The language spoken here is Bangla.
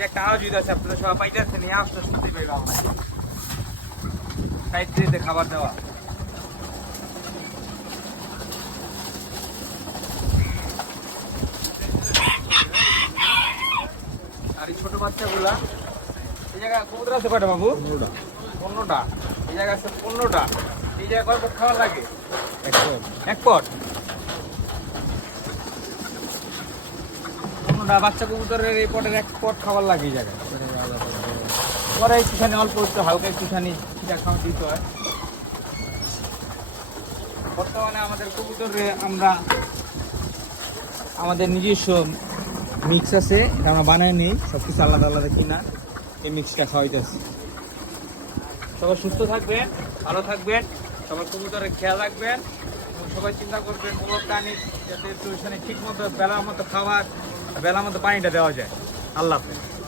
যে একটা আয়োজিত আছে আপনারা সবাই পাইতেছে নিয়ে আসতে শুনতে পেলাম সাইড খাবার দেওয়া। আর এই ছোট বাচ্চাগুলা এই জায়গায় কবুতর আছে কয়টা বাবু? 15টা। এই জায়গায় আছে 15টা। এই জায়গায় কয় পট খাওয়ার লাগে? এক পট। 15টা বাচ্চা কবুতরের এই পটের এক পট খাবার লাগে এই জায়গায়। পরে একটুখানি অল্প একটু হালকা একটুখানি খাওয়া দিতে হয়। বর্তমানে আমাদের কবুতরে আমরা আমাদের নিজস্ব মিক্স আছে, আমরা বানাই নেই, সব কিছু আলাদা আলাদা কিনা এই মিক্সটা খাওয়াইতেছি। সবাই সুস্থ থাকবেন, ভালো থাকবেন, সবার কবুতরের খেয়াল রাখবেন এবং সবাই চিন্তা করবেন মূলত প্রাণী যাতে ঠিক মতো বেলার মতো খাবার, বেলার মতো পানিটা দেওয়া যায়। আল্লাহ হাফেজ।